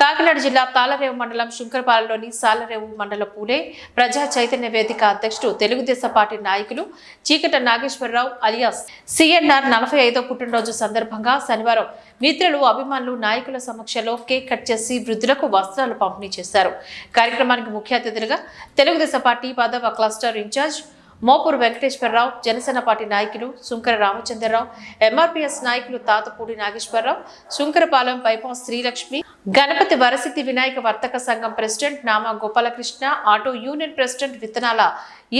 కాకినాడ జిల్లా తాళరేవు మండలం శుంకరపాలెంలోని సాలరేవు మండల పూలే ప్రజా చైతన్య వేదిక అధ్యక్షుడు తెలుగుదేశం పార్టీ నాయకులు చీకట నాగేశ్వరరావు అలియాస్ సిఎన్ఆర్ 45వ పుట్టినరోజు సందర్భంగా శనివారం మిత్రులు అభిమానులు నాయకుల సమక్షంలో కేక్ కట్ చేసి వృద్ధులకు వస్త్రాలు పంపిణీ చేశారు. కార్యక్రమానికి ముఖ్య అతిథులుగా తెలుగుదేశం పార్టీ పదవ cluster incharge Mopuru Venkateswara Rao, Janasena party నాయకులు సుంకర రామచంద్రరావు, ఎంఆర్పీఎస్ నాయకులు తాతపూడి నాగేశ్వరరావు, శుంకరపాలెం బైపాస్ శ్రీలక్ష్మి, గణపతి వరసిద్ధి వినాయక వర్తక సంఘం president Nama Gopalakrishna, auto union president Vithanala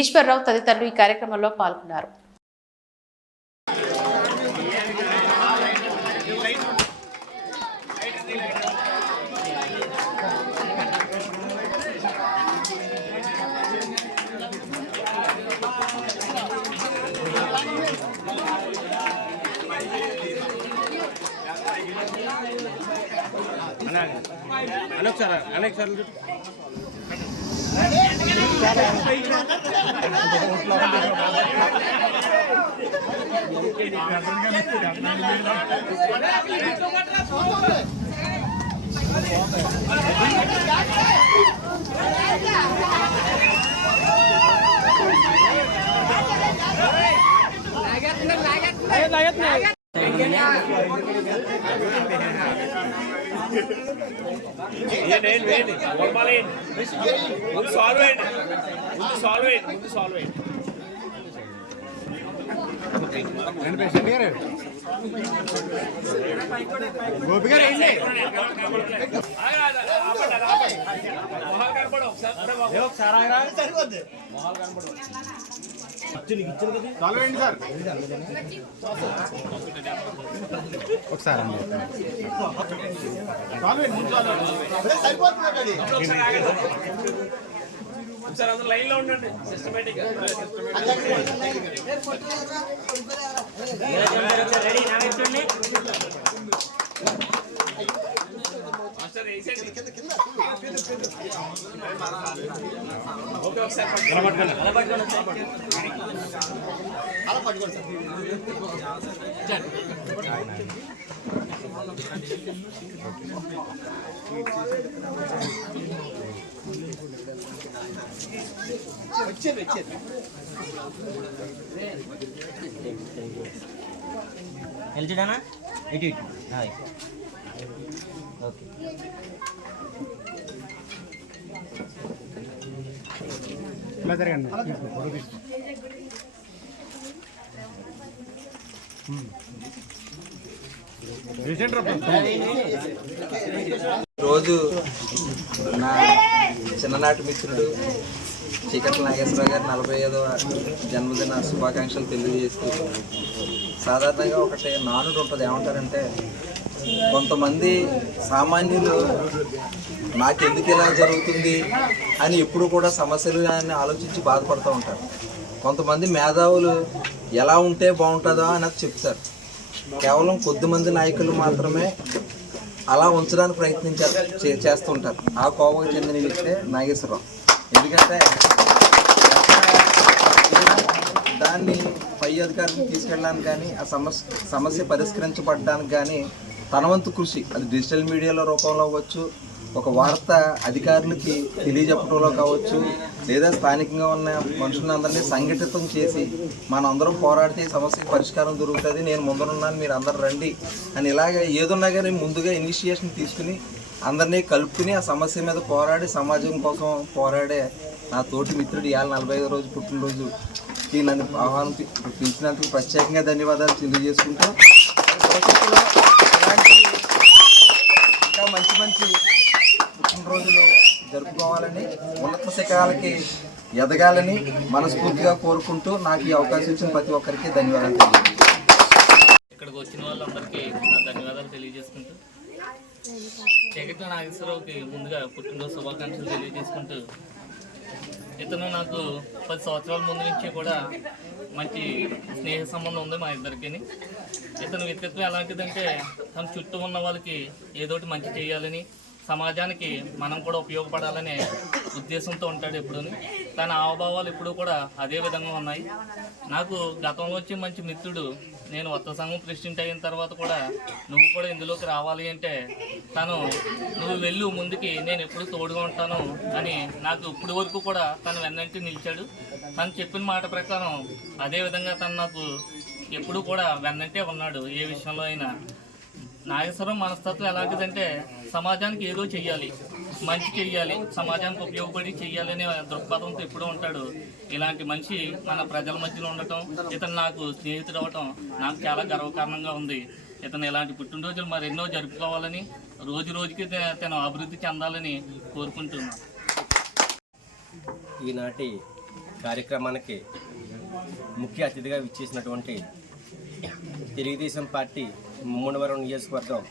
Eswara Rao తదితరులు ఈ కార్యక్రమంలో పాల్గొన్నారు. లైన్ లో ఉండండి. సిస్టమేటిక్ నిల్చుడానా ఇటు ఇటు ఓకే. ఇలా జరగండి. రోజు నా చిన్ననాటి మిత్రుడు చీకట నాగేశ్వరరావు గారి 45వ జన్మదిన శుభాకాంక్షలు తెలియజేస్తూ, సాధారణంగా ఒకటి నానుడు ఉంటుంది. ఏమంటారంటే, కొంతమంది సామాన్యులు నాకెందుకు ఇలా జరుగుతుంది అని ఎప్పుడు కూడా సమస్యలు అని ఆలోచించి బాధపడుతూ ఉంటారు. కొంతమంది మేధావులు ఎలా ఉంటే బాగుంటుందో అని చెప్తారు. కేవలం కొద్దిమంది నాయకులు మాత్రమే అలా ఉంచడానికి చేస్తుంటారు. ఆ కోవకు చెందిన వ్యక్తే నాగేశ్వరరావు. ఎందుకంటే దాన్ని పై అధికారులకు తీసుకెళ్ళడానికి కానీ, ఆ సమస్య పరిష్కరించబడడానికి కానీ తన వంతు కృషి, అది డిజిటల్ మీడియాలో రూపంలో అవ్వచ్చు, ఒక వార్త అధికారులకి తెలియజెప్పడంలో కావచ్చు, లేదా స్థానికంగా ఉన్న మనుషులందరినీ సంఘటితం చేసి మనందరం పోరాడితే సమస్యకి పరిష్కారం దొరుకుతుంది, నేను ముందరున్నాను, మీరు అందరూ రండి అని ఇలాగే ఏదున్నా కానీ ముందుగా ఇనిషియేషన్ తీసుకుని అందరినీ కలుపుకుని ఆ సమస్య మీద పోరాడి సమాజం కోసం పోరాడే నా తోటి మిత్రుడు ఇవాళ 45వ రోజు పుట్టినరోజుకి నన్ను ఆహ్వానం పిలిచినందుకు ప్రత్యేకంగా ధన్యవాదాలు తెలియజేసుకుంటూ, భవిష్యత్తులో ఇలాంటి ఇంకా మంచి మంచి పుట్టినరోజులు జరుపుకోవాలని, ఉన్నత శిఖరాలకి ఎదగాలని మనస్ఫూర్తిగా కోరుకుంటూ నాకు ఈ అవకాశం ఇచ్చిన ప్రతి ఒక్కరికి ధన్యవాదాలు తెలియజేస్తున్నాను. ఇక్కడికి వచ్చిన వాళ్ళందరికీ నా ధన్యవాదాలు తెలియజేసుకుంటూ, చీకట నాగేశ్వరరావుకి ముందుగా పుట్టినరోజు శుభాకాంక్షలు తెలియజేసుకుంటూ, ఇతను నాకు 10 సంవత్సరాల ముందు నుంచి కూడా మంచి స్నేహ సంబంధం ఉంది మా ఇద్దరికి. ఇతని వ్యక్తిత్వం ఎలాంటిదంటే, తన చుట్టూ ఉన్న వాళ్ళకి ఏదోటి మంచి చేయాలని, సమాజానికి మనం కూడా ఉపయోగపడాలనే ఉద్దేశంతో ఉంటాడు ఎప్పుడూ. తన హావభావాలు ఎప్పుడూ కూడా అదే విధంగా ఉన్నాయి. నాకు గతంలో వచ్చి మంచి మిత్రుడు. నేను వర్త సంఘం ప్రెసిడెంట్ అయిన తర్వాత కూడా నువ్వు కూడా ఇందులోకి రావాలి అంటే నువ్వు వెళ్ళు ముందుకి, నేను ఎప్పుడు తోడుగా ఉంటాను అని నాకు ఇప్పుడు వరకు కూడా తను వెన్నంటి నిలిచాడు. తను చెప్పిన మాట ప్రకారం అదేవిధంగా తను నాకు ఎప్పుడు కూడా వెన్నంటే ఉన్నాడు. ఏ విషయంలో అయినా నాగేశ్వరరావు మనస్తత్వం ఎలాంటిదంటే సమాజానికి ఏదో చెయ్యాలి, మంచి చెయ్యాలి, సమాజానికి ఉపయోగపడి చెయ్యాలనే దృక్పథంతో ఎప్పుడూ ఉంటాడు. ఇలాంటి మనిషి మన ప్రజల మధ్యలో ఉండటం, ఇతను నాకు స్నేహితుడు అవ్వటం నాకు చాలా గర్వకారణంగా ఉంది. ఇతను ఇలాంటి పుట్టినరోజులు మరెన్నో జరుపుకోవాలని, రోజు రోజుకి తను అభివృద్ధి చెందాలని కోరుకుంటున్నాను. ఈనాటి కార్యక్రమానికి ముఖ్య అతిథిగా విచ్చేసినటువంటి తెలుగుదేశం పార్టీ ముమ్మడివరం నియోజకవర్గం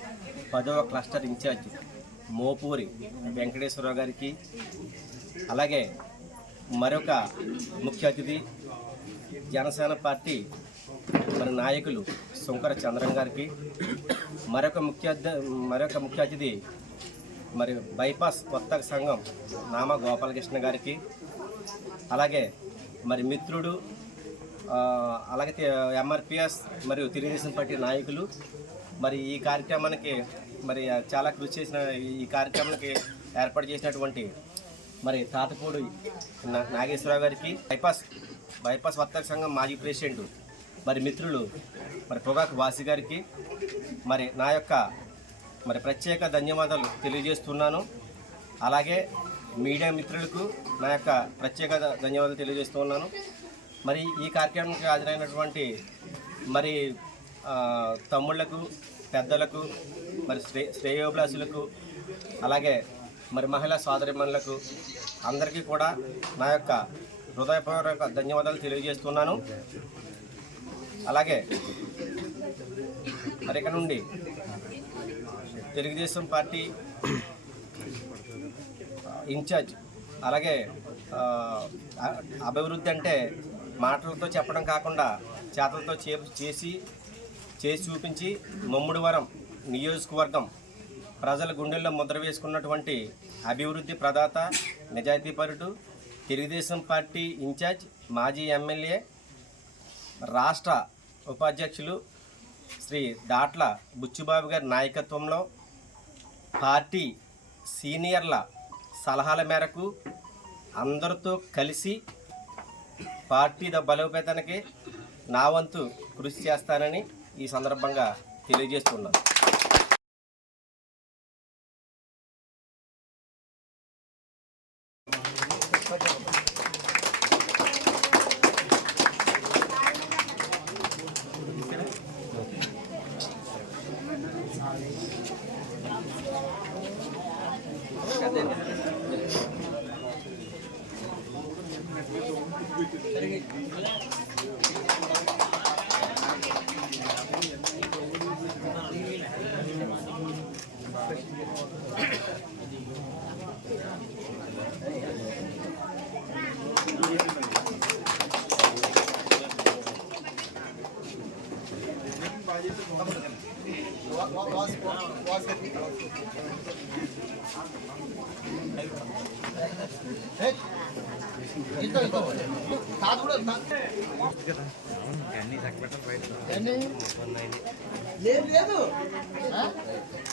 10వ క్లస్టర్ ఇన్ఛార్జ్ మోపూరి వెంకటేశ్వరరావు గారికి, అలాగే మరొక ముఖ్య అతిథి జనసేన పార్టీ నాయకులు శంకర చంద్రం గారికి, మరొక ముఖ్య అతిథి బైపాస్ వర్తక సంఘం నామ గోపాలకృష్ణ గారికి, అలాగే మిత్రుడు, అలాగే ఎంఆర్పిఎస్ మరియు తెలుగుదేశం పార్టీ నాయకులు, ఈ కార్యక్రమానికి చాలా కృషి చేసిన, ఈ కార్యక్రమానికి ఏర్పాటు చేసినటువంటి తాతపూడి నాగేశ్వరరావు గారికి, బైపాస్ వర్తక సంఘం మాజీ ప్రెసిడెంట్ మిత్రులు పొగాకు వాసి గారికి నా యొక్క ప్రత్యేక ధన్యవాదాలు తెలియజేస్తున్నాను. అలాగే మీడియా మిత్రులకు నా యొక్క ప్రత్యేక ధన్యవాదాలు తెలియజేస్తున్నాను. ఈ కార్యక్రమానికి హాజరైనటువంటి తమ్ముళ్లకు, పెద్దలకు, శ్రేయోభిలాషులకు, అలాగే మహిళా సోదరిమణులకు అందరికీ కూడా నా యొక్క హృదయపూర్వక ధన్యవాదాలు తెలియజేస్తున్నాను. అలాగే ఇక నుండి తెలుగుదేశం పార్టీ ఇన్ఛార్జ్, అలాగే అభివృద్ధి అంటే మాటలతో చెప్పడం కాకుండా చేతలతో చేసి చూపించి ముమ్మడివరం నియోజకవర్గం ప్రజల గుండెల్లో ముద్ర వేసుకున్నటువంటి అభివృద్ధి ప్రదాత, నిజాయితీపరుడు, తెలుగుదేశం పార్టీ ఇన్ఛార్జ్, మాజీ ఎమ్మెల్యే, రాష్ట్ర ఉపాధ్యక్షులు శ్రీ దాట్ల బుచ్చిబాబు గారి నాయకత్వంలో పార్టీ సీనియర్ల సలహాల మేరకు అందరితో కలిసి పార్టీ బలోపేతానికి నా వంతు కృషి చేస్తానని ఈ సందర్భంగా తెలియజేస్తున్నాను. లేదు